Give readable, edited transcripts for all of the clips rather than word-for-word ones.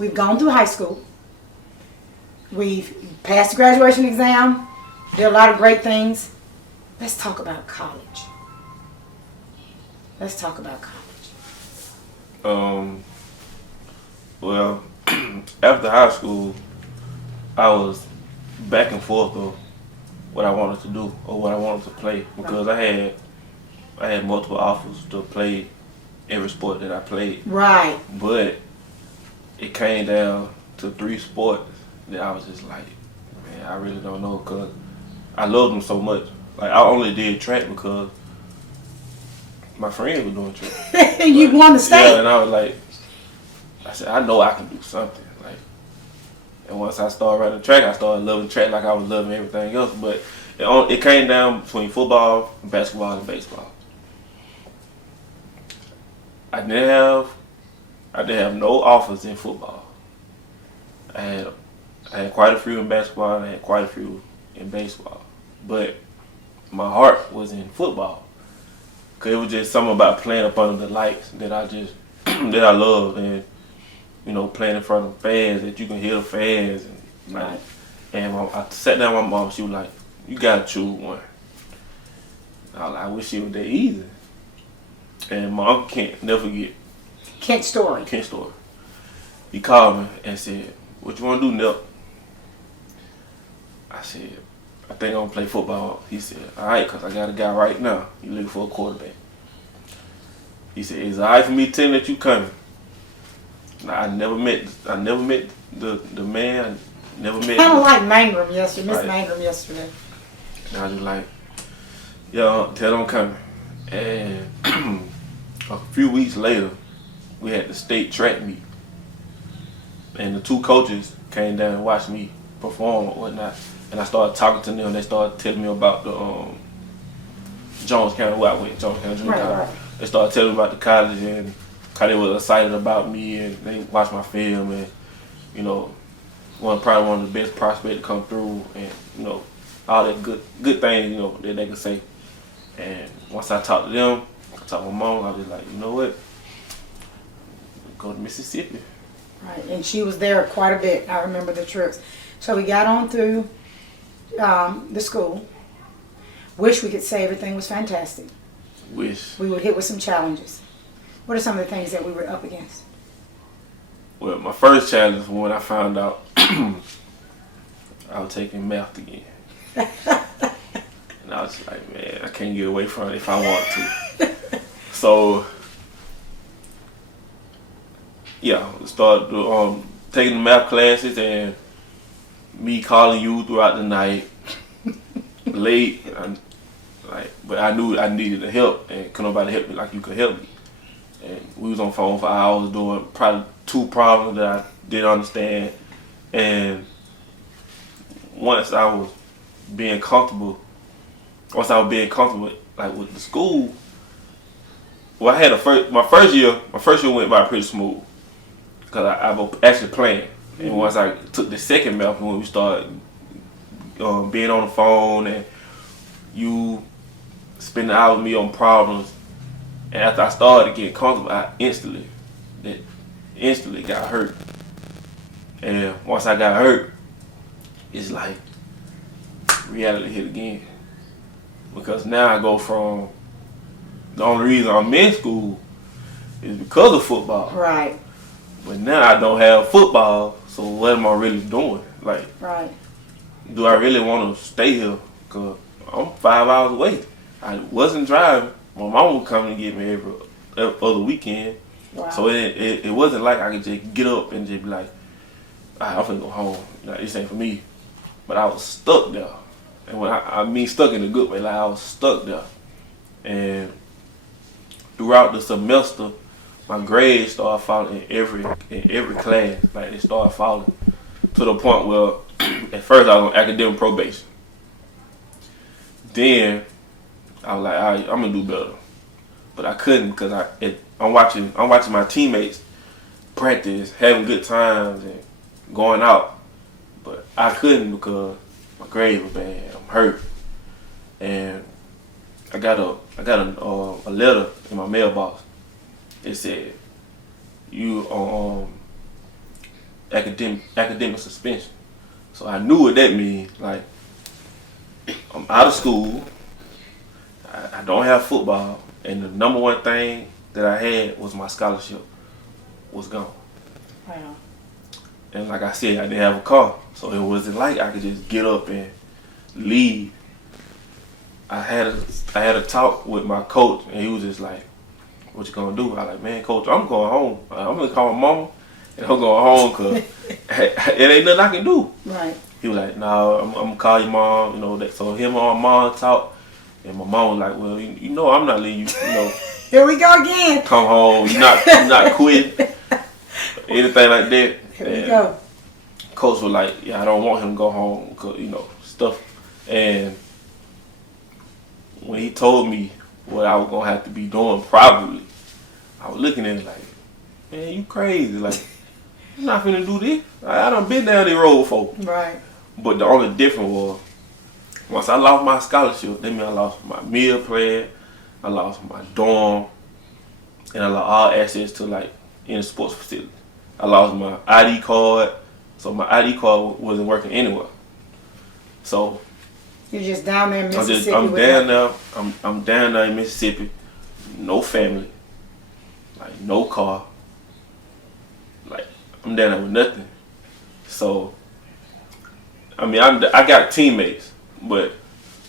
We've gone through high school. We've passed the graduation exam. Did a lot of great things. Let's talk about college. Let's talk about college. Well, after high school, I was back and forth of what I wanted to do or what I wanted to play because I had multiple offers to play every sport that I played. Right. But it came down to 3 sports that I was just like, man, I really don't know because I loved them so much. Like I only did track because my friends were doing track. You won the state. Yeah, and I was like, I said, I know I can do something. Like, and once I started running track, I started loving track like I was loving everything else. But it came down between football, basketball, and baseball. I didn't have no offers in football. I had quite a few in basketball and I had quite a few in baseball. But my heart was in football. Cause it was just something about playing up under the lights that I just that I loved, and you know, playing in front of fans that you can hear the fans and like. Right. And I sat down with my mom. She was like, "You gotta choose one." I was like, I wish it was that easy. And my uncle can't never forget. Kent Story. Kent Story. He called me and said, "What you want to do, Nip?" I said, "I think I'm gonna play football." He said, "All right, cause I got a guy right now. He looking for a quarterback." He said, "It's all right for me to tell him that you coming." Now, I never met the man. I never met. Kind of like Mangrum yesterday, Miss Right. Mangrum yesterday. And I was just like, "Yo, tell them I'm coming." And a few weeks later, we had the state track meet, and the 2 coaches came down and watched me perform or whatnot. And I started talking to them. They started telling me about the Jones County, where I went, Jones County Junior College. Right. They started telling me about the college and how they were excited about me, and they watched my film, and you know, probably one of the best prospects to come through, and you know, all that good things, you know, that they could say. And once I talked to them, I talked to my mom, I was like, you know what? Go to Mississippi. Right, and she was there quite a bit. I remember the trips. So we got on through the school. Wish we could say everything was fantastic. Wish. We would hit with some challenges. What are some of the things that we were up against? Well, my first challenge was when I found out I was taking math again. And I was like, man, I can't get away from it if I want to. So, yeah, started taking the math classes and me calling you throughout the night, late, but I knew I needed the help, and couldn't nobody help me like you could help me. And we was on the phone for hours doing probably 2 problems that I didn't understand. And once I was being comfortable, like with the school, well, I had my first year went by pretty smooth because I was actually playing. And once I took the second math, when we started being on the phone and you spending hours with me on problems, and after I started getting comfortable, I instantly got hurt. And once I got hurt, it's like reality hit again. Because now I go from the only reason I'm in school is because of football. Right. But now I don't have football, so what am I really doing? Like, Right. do I really want to stay here? Because I'm 5 hours away. I wasn't driving. My mom would come and get me every other weekend. Wow. So it wasn't like I could just get up and just be like, "All right, I'm finna go home. Like, this ain't for me." But I was stuck there. And when I mean stuck in a good way, like I was stuck there. And throughout the semester, my grades started falling in every class. Like, they started falling to the point where at first I was on academic probation. Then I was like, all right, I'm gonna do better. But I couldn't because I'm watching my teammates practice, having good times and going out. But I couldn't because my grades were bad. I'm hurt. And I got a letter in my mailbox. It said, you academic suspension. So I knew what that means. Like, I'm out of school. I don't have football, and the number one thing that I had was my scholarship was gone. Wow. And like I said, I didn't have a car, so it wasn't like I could just get up and leave. I had a talk with my coach, and he was just like, "What you gonna do?" I like, "Man, coach, I'm going home. I'm gonna call my mama, and I'm going home because it ain't nothing I can do." Right. He was like, "No, I'm gonna call your mom." You know that. So him and my mom talked, and my mom was like, "Well, you know, I'm not letting you. You know, Here we go again. come home. You're not quitting, anything like that." Here we go. Coach was like, "Yeah, I don't want him to go home, cause you know stuff." And when he told me what I was gonna have to be doing, probably, I was looking at it like, "Man, you crazy? Like, I'm not finna do this. I done been down the road before." Right. But the only difference was, once I lost my scholarship, that meant I lost my meal plan, I lost my dorm, and I lost all access to like any sports facility. I lost my ID card, so my ID card wasn't working anywhere. So You're just down there in Mississippi. I'm with down nothing. there. I'm down there in Mississippi. No family, like no car. Like I'm down there with nothing. So I mean, I got teammates, but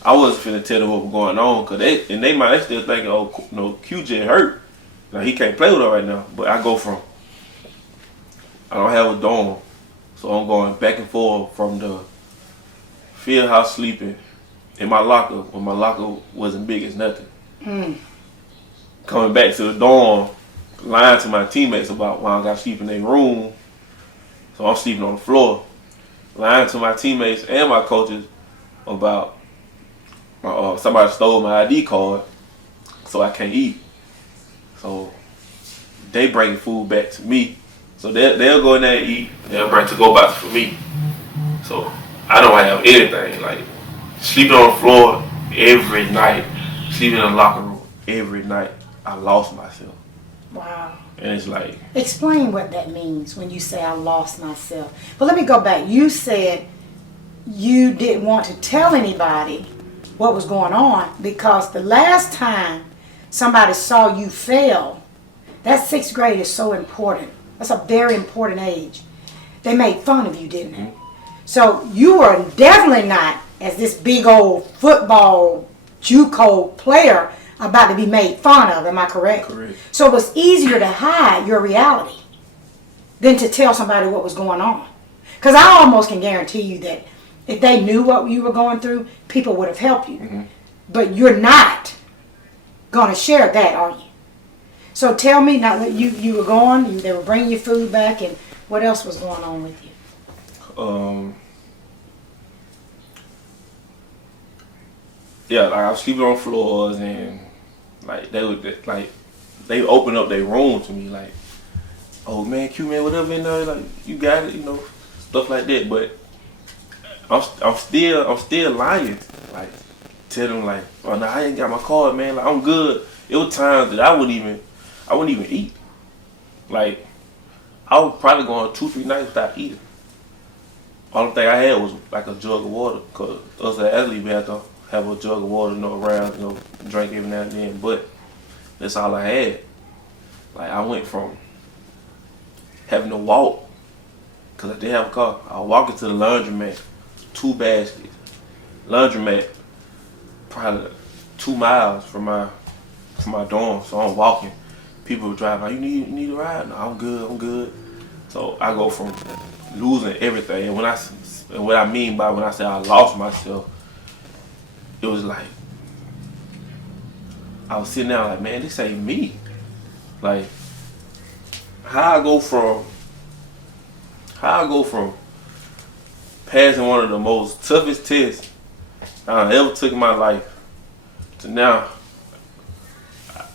I wasn't finna tell them what was going on, cause they still thinking, "Oh, no, QJ hurt. Like he can't play with her right now." But I go from, I don't have a dorm, so I'm going back and forth from the field house sleeping in my locker when my locker wasn't big as nothing. Coming back to the dorm, lying to my teammates about why I got to sleep in their room, so I'm sleeping on the floor. Lying to my teammates and my coaches about somebody stole my ID card, so I can't eat. So they bring food back to me. So they'll go in there and eat. They'll bring to-go box for me. So I don't have anything. Like sleeping on the floor every night, sleeping in the locker room every night. I lost myself. Wow. And it's like, Explain what that means when you say I lost myself. But let me go back. You said you didn't want to tell anybody what was going on because the last time somebody saw you fail, that 6th grade is so important. That's a very important age. They made fun of you, didn't they? So you were definitely not, as this big old football JUCO player, about to be made fun of. Am I correct? Correct. So it was easier to hide your reality than to tell somebody what was going on. Because I almost can guarantee you that if they knew what you were going through, people would have helped you. But you're not going to share that, are you? So tell me, now that you were gone, they were bringing you food back, and what else was going on with you? Yeah, like I was sleeping on floors, and like they opened up their room to me, like, "Oh man, Q man, whatever in there, like you got it," you know, stuff like that. But I'm still lying, like tell them like, "Oh no, I ain't got my card, man. Like I'm good." It was times that I wouldn't even eat. Like I was probably going 2-3 nights without eating. Only thing I had was like a jug of water, cause us as athletes we had to have a jug of water, around, drink every now and then. But that's all I had. Like I went from having to walk, cause I didn't have a car. I was walking to the laundromat, 2 baskets, laundromat, probably 2 miles from my dorm. So I'm walking. People were driving. "You need a ride?" "No, I'm good. So I go from losing everything. And what I mean by when I say I lost myself, it was like I was sitting there like, man, this ain't me. Like how I go from passing one of the most toughest tests I ever took in my life to now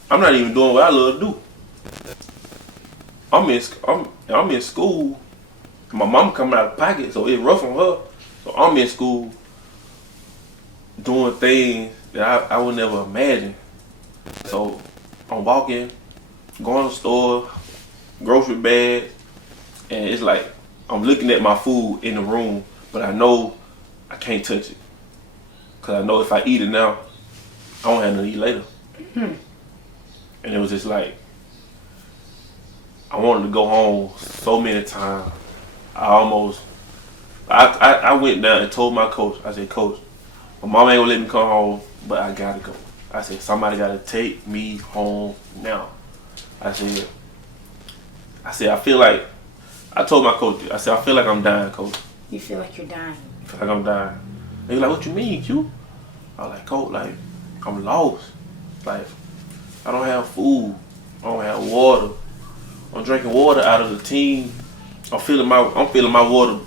I'm not even doing what I love to do. I'm in school. My mom coming out of pocket, so it's rough on her. So I'm in school doing things that I would never imagine. So I'm walking, going to the store, grocery bag, and it's like I'm looking at my food in the room, but I know I can't touch it. Because I know if I eat it now, I won't have nothing to eat later. And it was just like, I wanted to go home so many times. I went down and told my coach, I said, Coach, my mom ain't gonna let me come home, but I gotta go. I said, somebody gotta take me home now. I said, I feel like, I told my coach, I said, I feel like I'm dying, Coach. You feel like you're dying. I feel like I'm dying. They like, what you mean, Q? I was like, Coach, like, I'm lost. Like, I don't have food. I don't have water. I'm drinking water out of the team. I'm feeling my water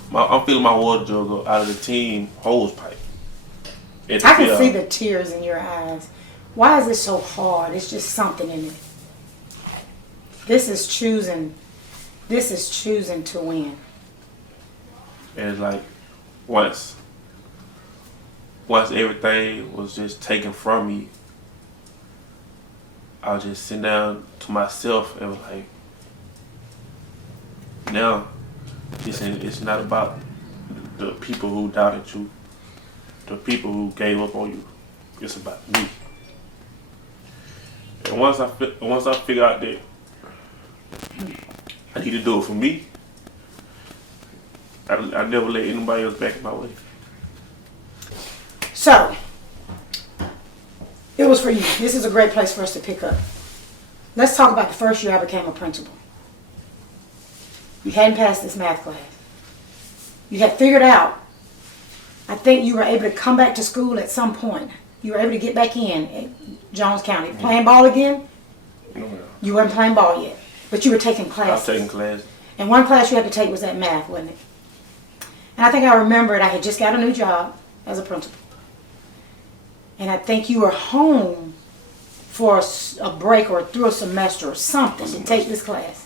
jug out of the team hose pipe. I can see the tears in your eyes. Why is it so hard? It's just something in it. This is choosing to win. And it's like once everything was just taken from me, I was just sitting down to myself and was like, now it's not about the people who doubted you, the people who gave up on you. It's about me. And once I figure out that I need to do it for me, I never let anybody else back in my way. So, it was for you. This is a great place for us to pick up. Let's talk about the first year I became a principal. You hadn't passed this math class. You had figured out, I think you were able to come back to school at some point. You were able to get back in at Jones County. Playing ball again? No. You weren't playing ball yet, but you were taking classes. I was taking classes. And one class you had to take was that math, wasn't it? And I think I remembered I had just got a new job as a principal. And I think you were home for a break or through a semester or something to take this class.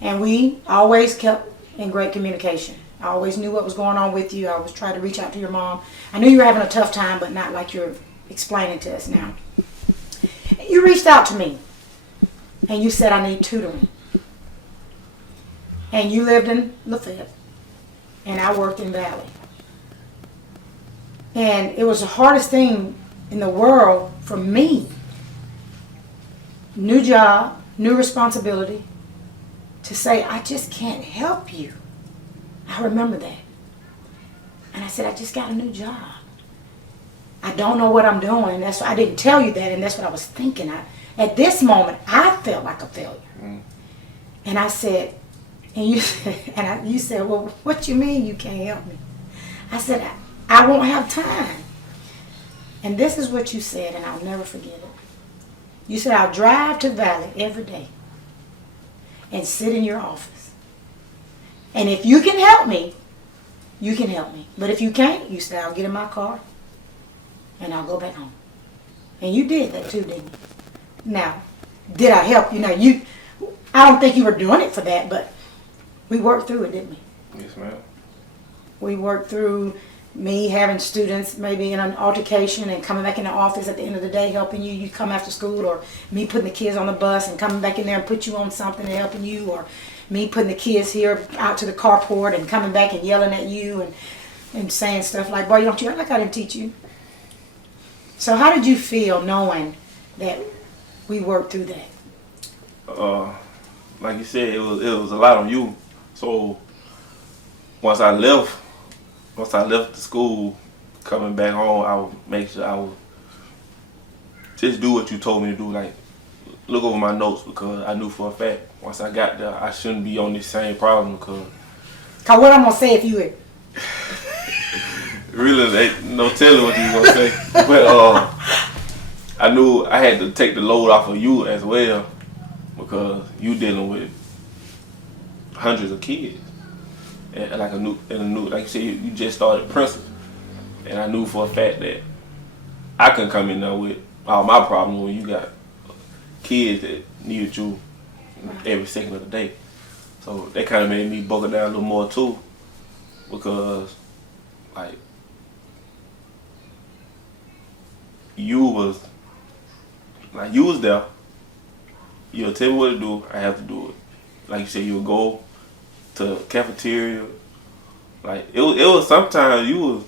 And we always kept in great communication. I always knew what was going on with you. I always tried to reach out to your mom. I knew you were having a tough time, but not like you're explaining to us now. You reached out to me, and you said, I need tutoring. And you lived in Lafayette, and I worked in Valley. And it was the hardest thing in the world for me. New job, new responsibility, to say, I just can't help you. I remember that. And I said, I just got a new job. I don't know what I'm doing. And that's why I didn't tell you that, and that's what I was thinking. At this moment, I felt like a failure. And I said, you said, well, what you mean you can't help me? I said, I won't have time. And this is what you said, and I'll never forget it. You said, I'll drive to Valley every day and sit in your office. And if you can help me, you can help me. But if you can't, you said, I'll get in my car and I'll go back home. And you did that too, didn't you? Now, did I help you? Now, I don't think you were doing it for that, but we worked through it, didn't we? Yes, ma'am. We worked through me having students maybe in an altercation and coming back in the office at the end of the day helping you. You come after school, or me putting the kids on the bus and coming back in there and put you on something and helping you, or me putting the kids here out to the carport and coming back and yelling at you and saying stuff like, boy, don't you act like I didn't teach you. So how did you feel knowing that we worked through that? Like you said, it was a lot on you. So once I left the school, coming back home, I would make sure I would just do what you told me to do. Like, look over my notes, because I knew for a fact once I got there, I shouldn't be on this same problem. Cause what I'm gonna say if you would. Really, ain't no telling what you gonna say. But I knew I had to take the load off of you as well, because you dealing with hundreds of kids. And like like you said, you just started principal, and I knew for a fact that I couldn't come in there with all my problems when you got kids that needed you every second of the day. So that kind of made me buckle down a little more too, because like you was there. You'll tell me what to do. I have to do it. Like you said, you'll go to cafeteria. Like it was sometimes you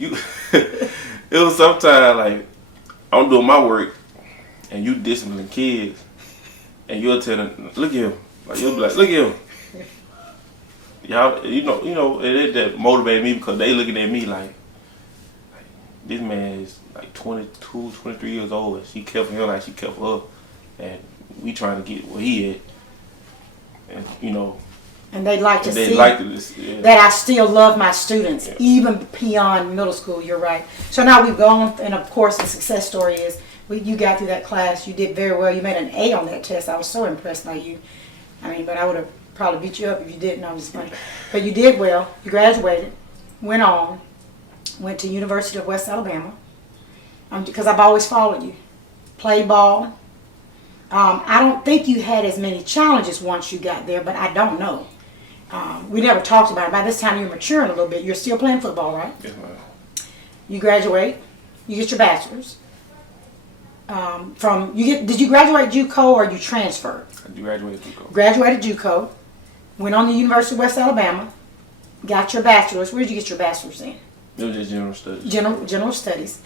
it was sometimes like I'm doing my work and you disciplining kids and you'll tell them, look at him. Like you'll be like, look at him. Y'all, you know, it that motivated me because they looking at me like this man is like 22, 23 years old and she kept him like she kept her, and we trying to get where he at, and you know. And they'd like to see yeah. that I still love my students, even beyond middle school. You're right. So now we've gone, and of course the success story is you got through that class. You did very well. You made an A on that test. I was so impressed by you. I mean, but I would have probably beat you up if you didn't. I'm just funny. But you did well. You graduated, went on, went to University of West Alabama, because I've always followed you. Played ball. I don't think you had as many challenges once you got there, but I don't know. We never talked about it. By this time, you're maturing a little bit. You're still playing football, right? Yes, ma'am. You graduate. You get your bachelor's. Did you graduate JUCO or you transferred? I graduated JUCO. Graduated JUCO. Went on to the University of West Alabama. Got your bachelor's. Where did you get your bachelor's in? It was just general studies. General studies.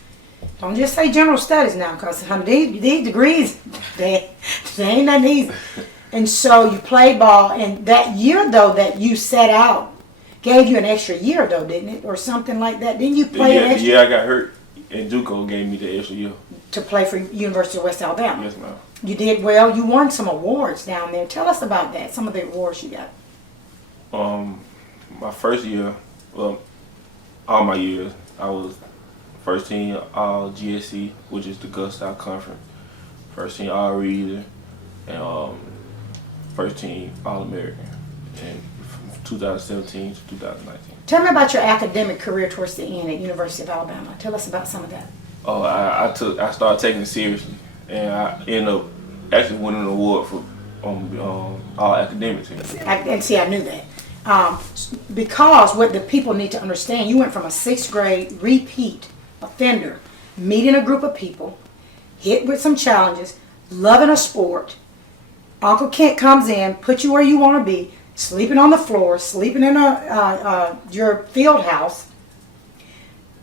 Don't just say general studies now, because these degrees, they ain't nothing easy. And so you played ball, and that year, though, that you set out, gave you an extra year, though, didn't it? Or something like that. Didn't you play an extra year? I got hurt, and JUCO gave me the extra year. To play for University of West Alabama? Yes, ma'am. You did well. You won some awards down there. Tell us about that, some of the awards you got. My first year, well, all my years, I was first team All GSC, which is the Gulf South Conference. First team All Region, and first team All American, and from 2017 to 2019. Tell me about your academic career towards the end at University of Alabama. Tell us about some of that. Oh, I started taking it seriously, and I ended up actually winning an award for all academic team. I knew that. Because what the people need to understand, you went from a 6th grade repeat offender, meeting a group of people, hit with some challenges, loving a sport. Uncle Kent comes in, puts you where you want to be, sleeping on the floor, sleeping in your field house,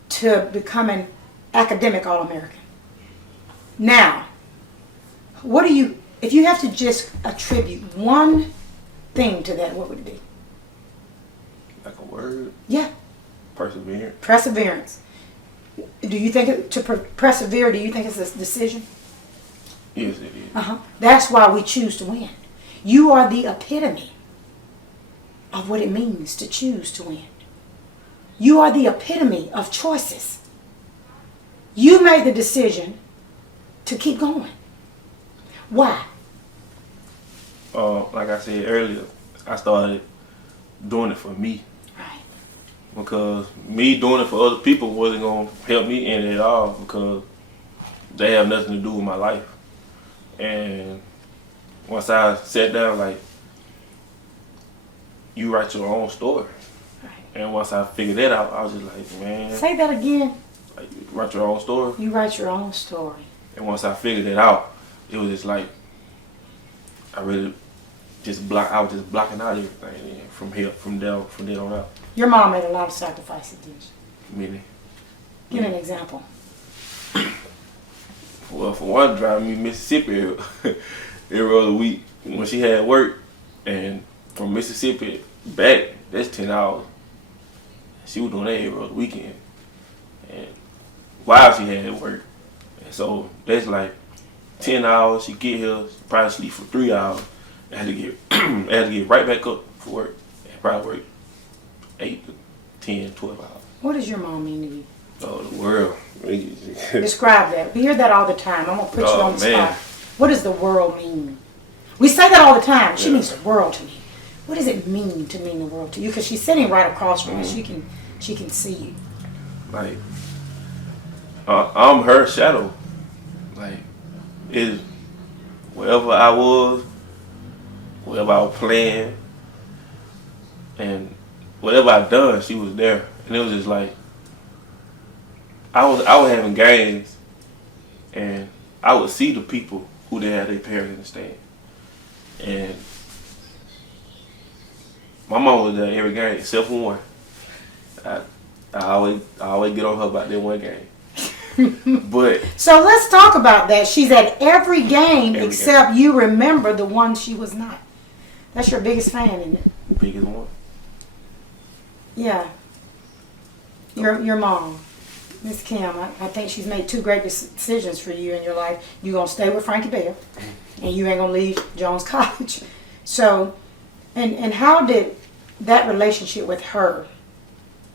to becoming academic All-American. Now, if you have to just attribute one thing to that, what would it be? Like a word? Yeah. Perseverance. Perseverance. Do you think persevere, do you think it's a decision? Yes, it is. That's why we choose to win. You are the epitome of what it means to choose to win. You are the epitome of choices. You made the decision to keep going. Why? Like I said earlier, I started doing it for me. Right. Because me doing it for other people wasn't going to help me in it at all, because they have nothing to do with my life. And once I sat down, like, you write your own story. Right. And once I figured that out, I was just like, man. Say that again. Like, you write your own story. You write your own story. And once I figured it out, it was just like, I was just blocking out everything from then on out. Your mom made a lot of sacrifices, didn't she? Many. Give me an example. Well, for one, driving me to Mississippi every other week when she had work, and from Mississippi back, that's 10 hours. She was doing that every other weekend, and while she had work, and so that's like 10 hours. She get here, she probably sleep for 3 hours. I had to get right back up for work, and probably work 8 to 10, 12 hours. What does your mom mean to you? Oh, the world. Describe that. We hear that all the time. I'm going to put you on the man. spot. What does the world mean? We say that all the time. She means the world to me. What does it mean to mean the world to you? Because she's sitting right across from us. She can see you. Like, I'm her shadow. Like, it's wherever I was playing, and whatever I done, she was there. And it was just like, I was having games, and I would see the people who they had their parents in the stand, and My mom was there every game except for one. I always get on her about that one game. But so let's talk about that. She's at every game except game. you remember the one she was not. That's your biggest fan, isn't it? The biggest one. Yeah. Your mom, Miss Kim. I think she's made two great decisions for you in your life. You're gonna stay with Frankie Bell, and you ain't gonna leave Jones College. So, and how did that relationship with her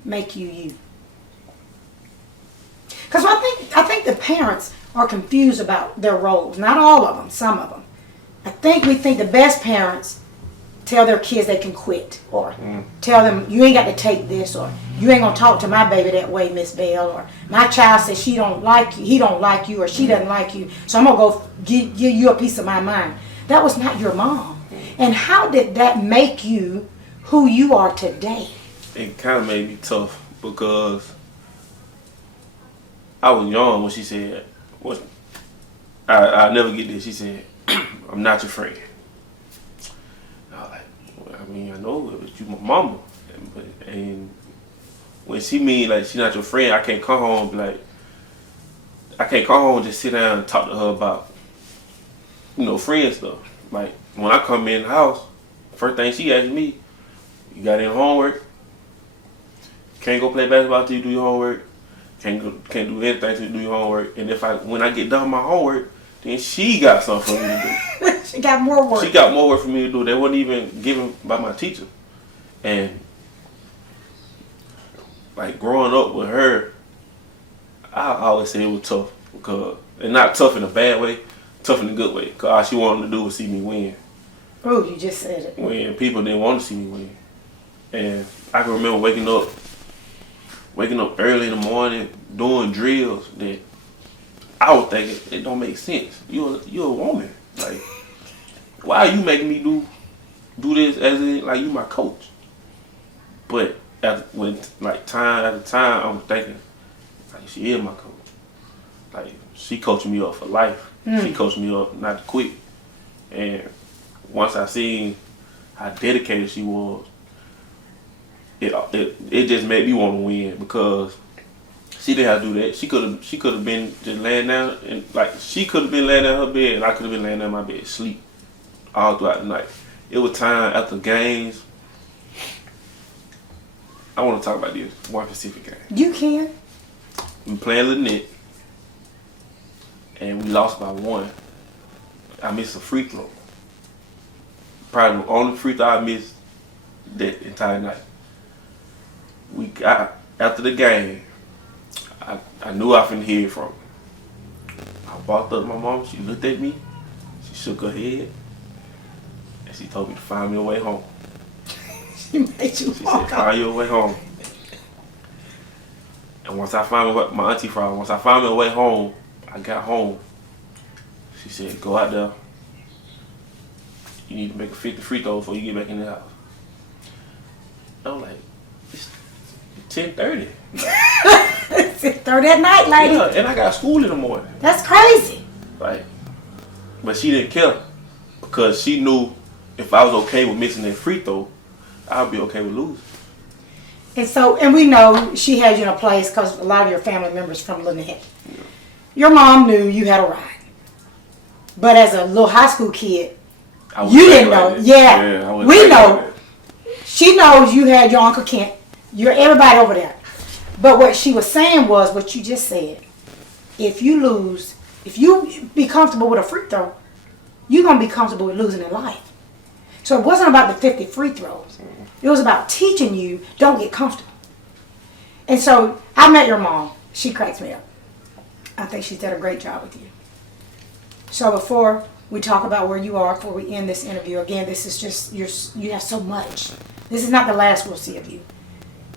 make you? Because I think the parents are confused about their roles. Not all of them, some of them. I think we think the best parents tell their kids they can quit, or tell them you ain't got to take this, or you ain't gonna talk to my baby that way, Miss Bell, or my child says she don't like you, he don't like you, or she doesn't like you, so I'm gonna go give you a piece of my mind. That was not your mom. And how did that make you who you are today? It kind of made me tough because I was young when she said, "What? I'll never get this." She said, "I'm not your friend." I was like, well, I mean, I know it, but you my mama. And when she mean like she not your friend, I can't come home and be like, I can't come home and just sit down and talk to her about, friend stuff. Like when I come in the house, first thing she asks me, "You got any homework? Can't go play basketball till you do your homework. Can't do anything till you do your homework." And when I get done my homework, then she got something for me to do. She got more work. She got more work for me to do. That wasn't even given by my teacher. And like growing up with her, I always say it was tough and not tough in a bad way, tough in a good way. Cause all she wanted to do was see me win. Oh, you just said it. When people didn't want to see me win, and I can remember waking up early in the morning doing drills that I was thinking it don't make sense. You're a woman. Like, why are you making me do this as in like you my coach? But time after time, I'm thinking like she is my coach. Like she coached me up for life. She coached me up not to quit. And once I seen how dedicated she was, it just made me want to win because she didn't have to do that. She could have been just laying down and she could have been laying down in her bed and I could have been laying down in my bed sleep all throughout the night. It was time after games. I want to talk about this one specific game. You can. We playing Lynette and we lost by 1. I missed a free throw. Probably the only free throw I missed that entire night. We got after the game. I knew I finna hear from her. I walked up to my mom. She looked at me. She shook her head, and she told me to find me a way home. She made you She walk said, "Find your way home." And once I found my auntie found. Once I found my way home, I got home. She said, "Go out there. You need to make a 50 free throws before you get back in the house." I'm like, it's 10:30. It's 6:30 at night, lady. Yeah, and I got school in the morning. That's crazy. But she didn't care because she knew if I was okay with missing that free throw, I'd be okay with losing. And we know she had you in a place because a lot of your family members from Lynette. Yeah. Your mom knew you had a ride. But as a little high school kid, you didn't know. Yeah, we know. She knows you had your Uncle Kent, everybody over there. But what she was saying was what you just said. If you lose, if you be comfortable with a free throw, you're going to be comfortable with losing in life. So it wasn't about the 50 free throws. It was about teaching you, don't get comfortable. And so I met your mom. She cracks me up. I think she's done a great job with you. So before we talk about where you are, before we end this interview, again, this is just, you have so much. This is not the last we'll see of you.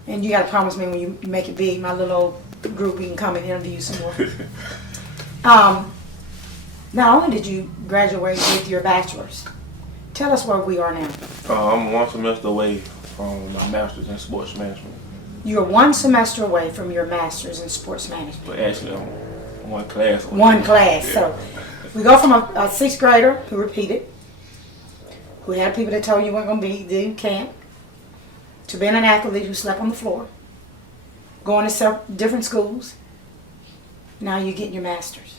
And you got to promise me when you make it big, my little old group, we can come and interview you some more. Not only did you graduate with your bachelor's, tell us where we are now. I'm 1 semester away from my master's in sports management. You're 1 semester away from your master's in sports management. But actually, I'm 1 class away. 1 class. Yeah. So we go from a 6th grader who repeated, who had people that told you weren't going to be, then you can't, to being an athlete who slept on the floor, going to different schools. Now you're getting your master's.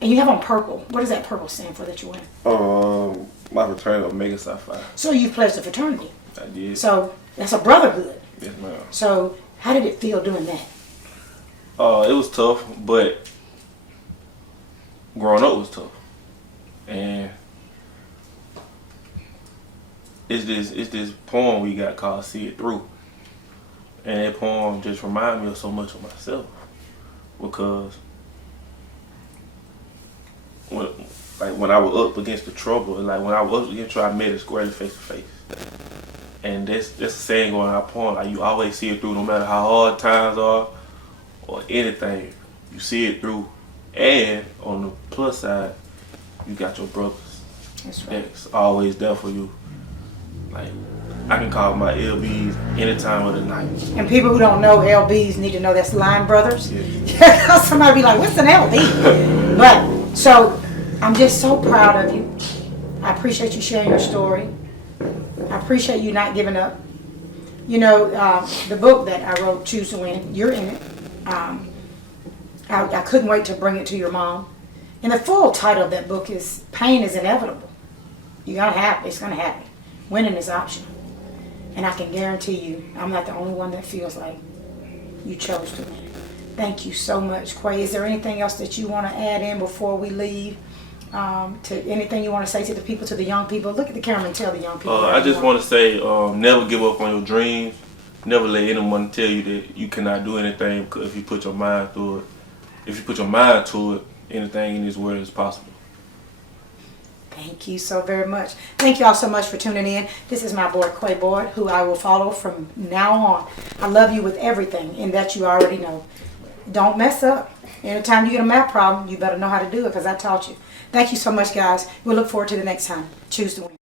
And you have on purple. What does that purple stand for that you're wearing? My fraternity Omega Psi Phi. So you pledged a fraternity. I did. So that's a brotherhood. Yes, ma'am. So how did it feel doing that? It was tough, but growing up was tough. And it's this poem we got called "See It Through," and that poem just reminded me of so much of myself, because when I was up against the trouble, like when I was up against trouble, I met it squarely face to face. And that's a saying going in our poem, like you always see it through, no matter how hard times are or anything, you see it through. And on the plus side, you got your brothers. That's right. That's always there for you. Like, I can call my LBs any time of the night. And people who don't know LBs need to know that's Line Brothers. Yeah. Somebody be like, what's an LB? But, so, I'm just so proud of you. I appreciate you sharing your story. I appreciate you not giving up. You know, the book that I wrote, Choose to Win, you're in it. I couldn't wait to bring it to your mom. And the full title of that book is Pain is Inevitable. You gotta have it. It's gonna happen. Winning is optional. And I can guarantee you, I'm not the only one that feels like you chose to win. Thank you so much, Quay. Is there anything else that you want to add in before we leave? To anything you want to say to the people, to the young people? Look at the camera and tell the young people. I just want to say, never give up on your dreams. Never let anyone tell you that you cannot do anything, because if you put your mind through it, if you put your mind to it, anything in this world is possible. Thank you so very much. Thank you all so much for tuning in. This is my boy, Quay Boyd, who I will follow from now on. I love you with everything, and that you already know. Don't mess up. Anytime you get a math problem, you better know how to do it, because I taught you. Thank you so much, guys. We'll look forward to the next time. Choose to win.